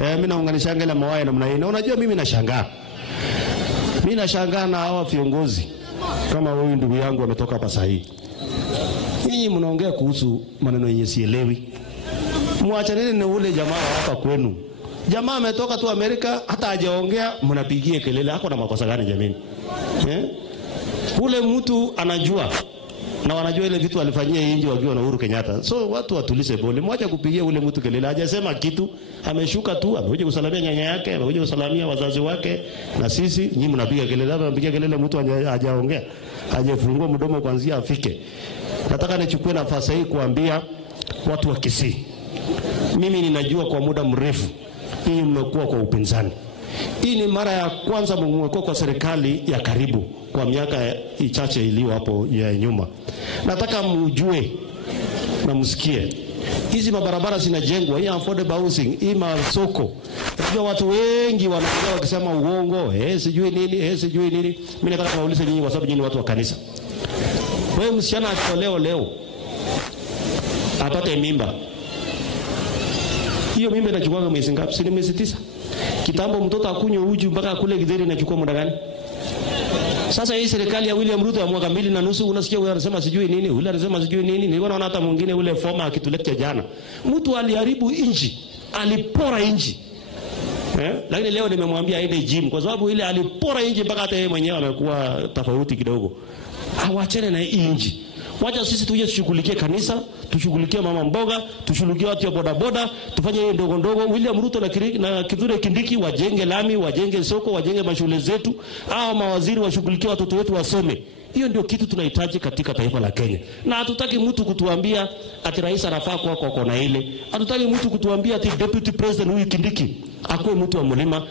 Mimi naunganishanga ile mawaya namna hii. Na unajua mimi nashangaa. Mimi nashangaa na hawa viongozi kama huyu ndugu yangu ametoka hapa sasa hivi. Nyinyi mnaongea kuhusu maneno yenye sielewi. Muachaneni na ule jamaa hapa kwenu. Jamaa ametoka tu Amerika, hata hajaongea mnapigie kelele. Hako na makosa gani jamani? Ule mtu anajua na wanajua ile vitu alifanyia nje wakiwa na Uhuru Kenyatta. So watu watulize bole. Mwacha kupigia ule mtu kelele. Hajasema kitu, ameshuka tu, amekuja kusalamia nyanya yake, amekuja kusalamia wazazi wake na sisi. Nyinyi mnapiga kelele, mnapiga kelele mtu hajaongea. Hajafungua mdomo kuanzia afike. Nataka nichukue nafasi hii kuambia watu wa Kisii. Mimi ninajua kwa muda mrefu hii mmekuwa kwa upinzani. Hii ni mara ya kwanza mmekuwa kwa serikali ya karibu kwa miaka ichache iliyo hapo ya nyuma. Nataka mjue na msikie. Hizi mabarabara zinajengwa, hii affordable housing, hii masoko. Unajua watu wengi wanakuwa wakisema uongo, sijui nini, sijui nini. Mimi nataka kuwauliza nyinyi kwa sababu nyinyi watu wa kanisa. Wewe msichana akitolewa leo apate mimba. Hiyo mimba inachukua miezi ngapi? Si miezi 9. Kitambo mtoto akunywe uji mpaka akule githeri inachukua muda gani? Sasa hii serikali ya William Ruto ya mwaka 2.5 unasikia wewe anasema sijui nini, yule anasema sijui nini. Nilikuwa naona hata mwingine ule former akituletea jana. Mtu aliharibu inji, alipora inji. Lakini leo nimemwambia aende gym kwa sababu ile alipora inji mpaka hata yeye mwenyewe amekuwa tofauti kidogo. Awachane na inji. Wacha sisi tuje tushughulikie kanisa, tushughulikie mama mboga, tushughulikie watu wa boda boda, tufanye hiyo ndogo ndogo. William Ruto na Kithure Kindiki wajenge lami, wajenge soko, wajenge mashule zetu, au mawaziri washughulikie watoto wetu wasome. Hiyo ndio kitu tunahitaji katika taifa la Kenya. Na hatutaki mtu kutuambia ati rais anafaa kuwa kwa kona ile. Hatutaki mtu kutuambia ati deputy president huyu Kindiki akuwe mtu wa mlima.